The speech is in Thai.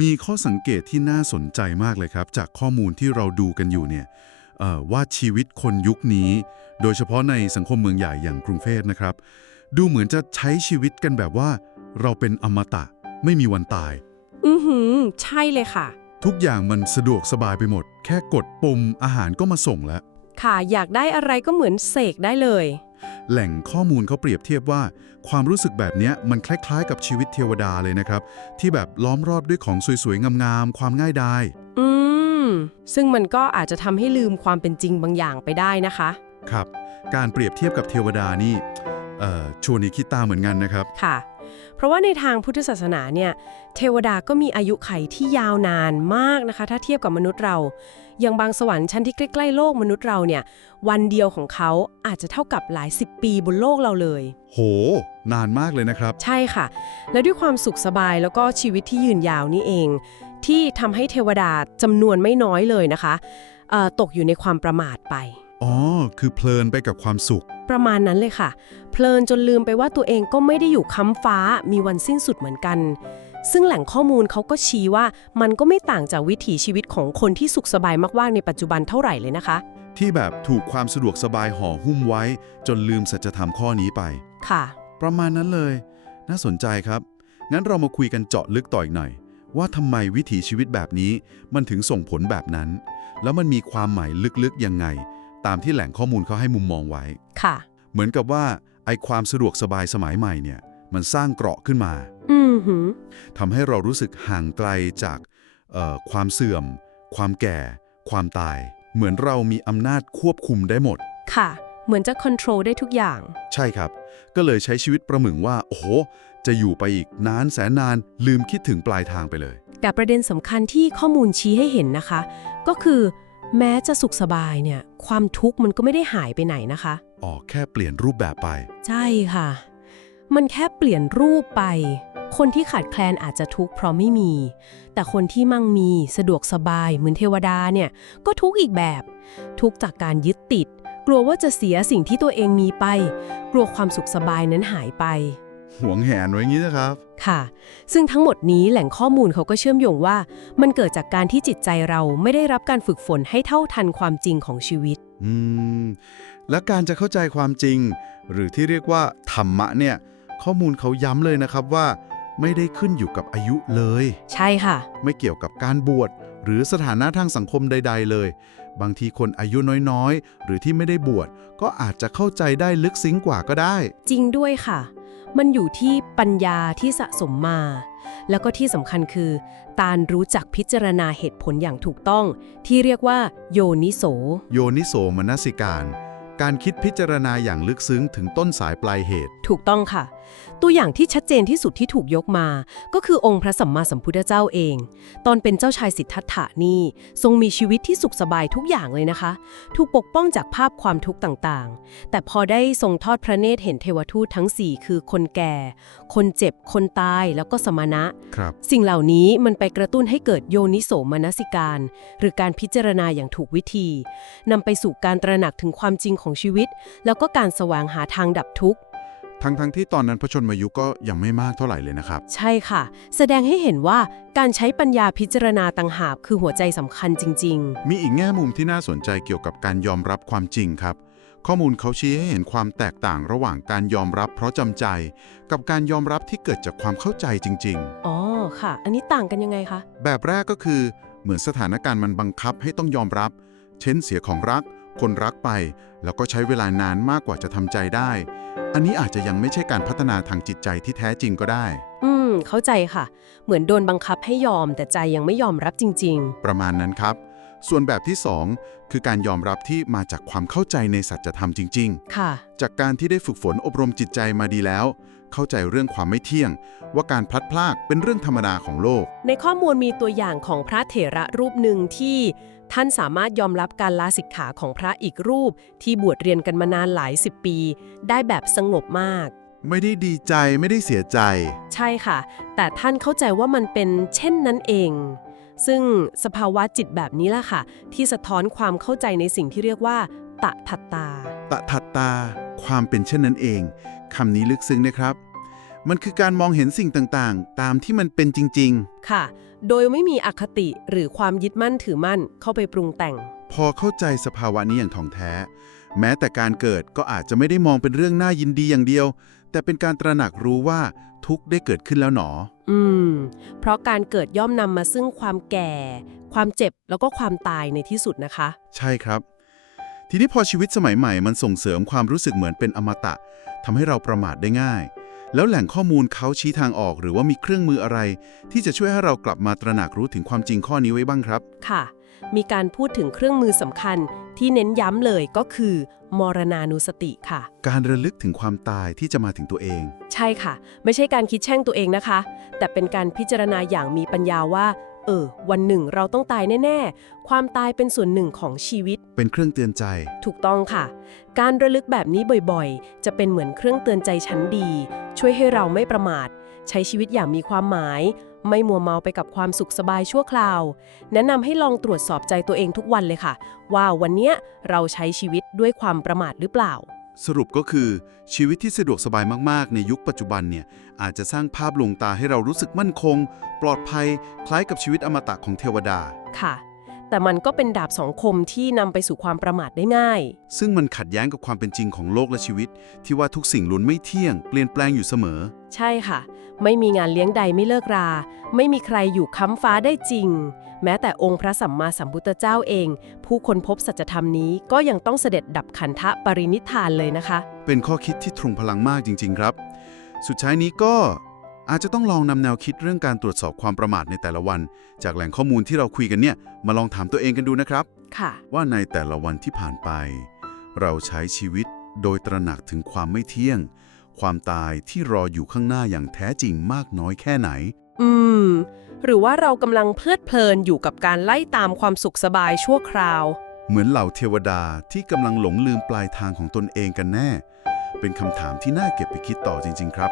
มีข้อสังเกตที่น่าสนใจมากเลยครับ จากข้อมูลที่เราดูกันอยู่เนี่ยเอ่อว่าชีวิตคนยุคนี้ โดยเฉพาะในสังคมเมืองใหญ่อย่างกรุงเทพนะครับ ดูเหมือนจะใช้ชีวิตกันแบบว่า เราเป็นอมตะไม่มีวันตาย อือหือ ใช่เลยค่ะ ทุกอย่างมันสะดวกสบายไปหมด แค่กดปุ่มอาหารก็มาส่งแล้ว ค่ะ อยากได้อะไรก็เหมือนเสกได้เลย แหล่งข้อมูลเขาเปรียบเทียบว่า ความรู้สึกแบบเนี้ยมันคล้ายๆ กับชีวิตเทวดาเลยนะครับ ที่แบบล้อมรอบด้วยของสวยๆ งามๆ ความง่ายดาย อืม ซึ่งมันก็อาจจะทำให้ลืมความเป็นจริงบางอย่างไปได้นะคะ ครับ การเปรียบเทียบกับเทวดานี่ เอ่อ ชวนให้คิดตามเหมือนกันนะครับ ค่ะ เพราะว่าในทางพุทธศาสนาเนี่ยเทวดาก็มีอายุไขที่ยาวนานมากนะคะ ถ้าเทียบกับมนุษย์เรา อย่างบางสวรรค์ชั้นที่ใกล้ๆโลกมนุษย์เราเนี่ยวันเดียวของเขาอาจจะเท่ากับหลายสิบปีบนโลกเราเลย โห นานมากเลยนะครับ ใช่ค่ะ และด้วยความสุขสบายแล้วก็ชีวิตที่ยืนยาวนี่เอง ที่ทำให้เทวดาจำนวนไม่น้อยเลยนะคะเอ่อตกอยู่ในความประมาทไป อ๋อ คือเพลินไปกับความสุข ประมาณนั้นเลยค่ะ เพลินจนลืมไปว่าตัวเองก็ไม่ได้อยู่ค้ำฟ้ามีวันสิ้นสุดเหมือนกัน ซึ่งแหล่งข้อมูลเขาก็ชี้ว่ามันก็ไม่ต่างจากวิถีชีวิตของคนที่สุขสบายมากๆในปัจจุบันเท่าไหร่เลยนะคะ ที่แบบถูกความสะดวกสบายห่อหุ้มไว้ จนลืมสัจธรรมข้อนี้ไป ค่ะ ประมาณนั้นเลย น่าสนใจครับ งั้นเรามาคุยกันเจาะลึกต่ออีกหน่อย ว่าทำไมวิถีชีวิตแบบนี้มันถึงส่งผลแบบนั้น แล้วมันมีความหมายลึกๆยังไง ตามที่แหล่งข้อมูลเขาให้มุมมองไว้ ค่ะ เหมือนกับว่าไอความสะดวกสบายสมัยใหม่เนี่ย มันสร้างเกราะขึ้นมา อืมหือทำให้เรารู้สึกห่างไกลจากเอ่อความเสื่อม ความแก่ ความตาย เหมือนเรามีอำนาจควบคุมได้หมด ค่ะ เหมือนจะค o n t r o l ได้ทุกอย่าง ใช่ครับ ก็เลยใช้ชีวิตประหมึงว่า โอ้โห จะอยู่ไปอีกนานแสนนาน ลืมคิดถึงปลายทางไปเลย แต่ประเด็นสำคัญที่ข้อมูลชี้ให้เห็นนะคะ ก็คือ แม้จะสุขสบายเนี่ย ความทุกข์มันก็ไม่ได้หายไปไหนนะคะออกแค่เปลี่ยนรูปแบบไป ใช่ค่ะ มันแค่เปลี่ยนรูปไป คนที่ขาดแคลนอาจจะทุกข์เพราะไม่มี แต่คนที่มั่งมีสะดวกสบายเหมือนเทวดาเนี่ย ก็ทุกข์อีกแบบ ทุกข์จากการยึดติด กลัวว่าจะเสียสิ่งที่ตัวเองมีไป กลัวความสุขสบายนั้นหายไป หวงแหนไว้อย่างนี้นะครับ ค่ะ ซึ่งทั้งหมดนี้แหล่งข้อมูลเขาก็เชื่อมโยงว่า มันเกิดจากการที่จิตใจเราไม่ได้รับการฝึกฝนให้เท่าทันความจริงของชีวิต อืม และการจะเข้าใจความจริง หรือที่เรียกว่าธรรมะเนี่ย ข้อมูลเขาย้ำเลยนะครับว่า ไม่ได้ขึ้นอยู่กับอายุเลย ใช่ค่ะ ไม่เกี่ยวกับการบวชหรือสถานะทางสังคมใด ๆ เลย บางทีคนอายุน้อยๆ หรือที่ไม่ได้บวชก็อาจจะเข้าใจได้ลึกซึ้งกว่าก็ได้ จริงด้วยค่ะ มันอยู่ที่ปัญญาที่สะสมมา แล้วก็ที่สำคัญคือการรู้จักพิจารณาเหตุผลอย่างถูกต้อง ที่เรียกว่า โยนิโส โยนิโสมนสิการ การคิดพิจารณาอย่างลึกซึ้งถึงต้นสายปลายเหตุ ถูกต้องค่ะ ตัวอย่างที่ชัดเจนที่สุดที่ถูกยกมา ก็คือองค์พระสัมมาสัมพุทธเจ้าเอง ตอนเป็นเจ้าชายสิทธัตถะนี่ทรงมีชีวิตที่สุขสบายทุกอย่างเลยนะคะ ถูกปกป้องจากภาพความทุกข์ต่างๆ แต่พอได้ทรงทอดพระเนตรเห็นเทวทูตทั้ง 4 คือคนแก่ คนเจ็บ คนตาย แล้วก็สมณะครับสิ่งเหล่านี้มันไปกระตุ้นให้เกิดโยนิโสมนสิการ หรือการพิจารณาอย่างถูกวิธีนำไปสู่การตระหนักถึงความจริงของชีวิต แล้วก็การแสวงหาทางดับทุกข์ ทั้งๆทที่ตอนนั้นพระชนมายุก็ยังไม่มากเท่าไหร่เลยนะครับ ใช่ค่ะ แสดงให้เห็นว่าการใช้ปัญญาพิจารณาต่างหากคือหัวใจสำคัญจริง มีอีกแง่มุมที่น่าสนใจเกี่ยวกับการยอมรับความจริงครับ ข้อมูลเขาชี้ให้เห็นความแตกต่างระหว่างการยอมรับเพราะจำใจ กับการยอมรับที่เกิดจากความเข้าใจจริง ๆ อ๋อค่ะ อันนี้ต่างกันยังไงคะๆแบบแรกก็คือ เหมือนสถานการณ์มันบังคับให้ต้องยอมรับ เช่นเสียของรัก คนรักไป แล้วก็ใช้เวลานานมากกว่าจะทำใจได้ อันนี้อาจจะยังไม่ใช่การพัฒนาทางจิตใจที่แท้จริงก็ได้ อืม เข้าใจค่ะ เหมือนโดนบังคับให้ยอม แต่ใจยังไม่ยอมรับจริง ประมาณนั้นครับ ส่วนแบบที่สองคือการยอมรับที่มาจากความเข้าใจในสัจธรรมจริงๆๆค่ะ จากการที่ได้ฝึกฝนอบรมจิตใจมาดีแล้ว เข้าใจเรื่องความไม่เที่ยง ว่าการพลัดพรากเป็นเรื่องธรรมดาของโลก ในข้อมูลมีตัวอย่างของพระเถระรูปหนึ่งที่ ท่านสามารถยอมรับการลาสิกขาของพระอีกรูป ที่บวชเรียนกันมานานหลายสิบปี ได้แบบสงบมาก ไม่ได้ดีใจไม่ได้เสียใจ ใช่ค่ะ แต่ท่านเข้าใจว่ามันเป็นเช่นนั้นเอง ซึ่งสภาวะจิตแบบนี้แหละค่ะ ที่สะท้อนความเข้าใจในสิ่งที่เรียกว่า ตะทัตตา ตะทัตตา ความเป็นเช่นนั้นเองคำนี้ลึกซึ้งนะครับ มันคือการมองเห็นสิ่งต่างๆ ตามที่มันเป็นจริงค่ะ โดยไม่มีอคติหรือความยึดมั่นถือมั่นเข้าไปปรุงแต่ง พอเข้าใจสภาวะนี้อย่างถ่องแท้ แม้แต่การเกิดก็อาจจะไม่ได้มองเป็นเรื่องน่ายินดีอย่างเดียว แต่เป็นการตระหนักรู้ว่าทุกข์ได้เกิดขึ้นแล้วหนอ อืม เพราะการเกิดย่อมนำมาซึ่งความแก่ ความเจ็บแล้วก็ความตายในที่สุดนะคะ ใช่ครับ ทีนี้พอชีวิตสมัยใหม่มันส่งเสริมความรู้สึกเหมือนเป็นอมตะทำให้เราประมาทได้ง่าย แล้วแหล่งข้อมูลเขาชี้ทางออกหรือว่ามีเครื่องมืออะไร ที่จะช่วยให้เรากลับมาตระหนักรู้ถึงความจริงข้อนี้ไว้บ้างครับ ค่ะ มีการพูดถึงเครื่องมือสำคัญ ที่เน้นย้ำเลยก็คือ มรณานุสติค่ะ การระลึกถึงความตายที่จะมาถึงตัวเอง ใช่ค่ะ ไม่ใช่การคิดแช่งตัวเองนะคะ แต่เป็นการพิจารณาอย่างมีปัญญาว่าเออ วันหนึ่งเราต้องตายแน่ ๆ ความตายเป็นส่วนหนึ่งของชีวิต เป็นเครื่องเตือนใจ ถูกต้องค่ะ การระลึกแบบนี้บ่อยๆ จะเป็นเหมือนเครื่องเตือนใจชั้นดี ช่วยให้เราไม่ประมาท ใช้ชีวิตอย่างมีความหมาย ไม่มัวเมาไปกับความสุขสบายชั่วคราว แนะนำให้ลองตรวจสอบใจตัวเองทุกวันเลยค่ะ ว่าวันเนี้ยเราใช้ชีวิตด้วยความประมาทหรือเปล่า สรุปก็คือชีวิตที่สะดวกสบายมากๆ ในยุคปัจจุบันเนี่ยอาจจะสร้างภาพลวงตาให้เรารู้สึกมั่นคง ปลอดภัย คล้ายกับชีวิตอมตะของเทวดาค่ะ แต่มันก็เป็นดาบสองคมที่นำไปสู่ความประมาทได้ง่าย ซึ่งมันขัดแย้งกับความเป็นจริงของโลกและชีวิต ที่ว่าทุกสิ่งล้วนไม่เที่ยง เปลี่ยนแปลงอยู่เสมอ ใช่ค่ะ ไม่มีงานเลี้ยงใดไม่เลิกรา ไม่มีใครอยู่ค้ำฟ้าได้จริง แม้แต่องค์พระสัมมาสัมพุทธเจ้าเอง ผู้คนพบสัจธรรมนี้ก็ยังต้องเสด็จดับขันธปรินิพพานเลยนะคะ เป็นข้อคิดที่ทรงพลังมากจริง ๆ ครับ สุดท้ายนี้ก็ อาจจะต้องลองนำแนวคิดเรื่องการตรวจสอบความประมาทในแต่ละวัน จากแหล่งข้อมูลที่เราคุยกันเนี่ยมาลองถามตัวเองกันดูนะครับ ค่ะ ว่าในแต่ละวันที่ผ่านไป เราใช้ชีวิตโดยตระหนักถึงความไม่เที่ยง ความตายที่รออยู่ข้างหน้าอย่างแท้จริงมากน้อยแค่ไหน อืม หรือว่าเรากำลังเพลิดเพลินอยู่กับการไล่ตามความสุขสบายชั่วคราว เหมือนเหล่าเทวดาที่กำลังหลงลืมปลายทางของตนเองกันแน่ เป็นคำถามที่น่าเก็บไปคิดต่อจริง ๆ ครับ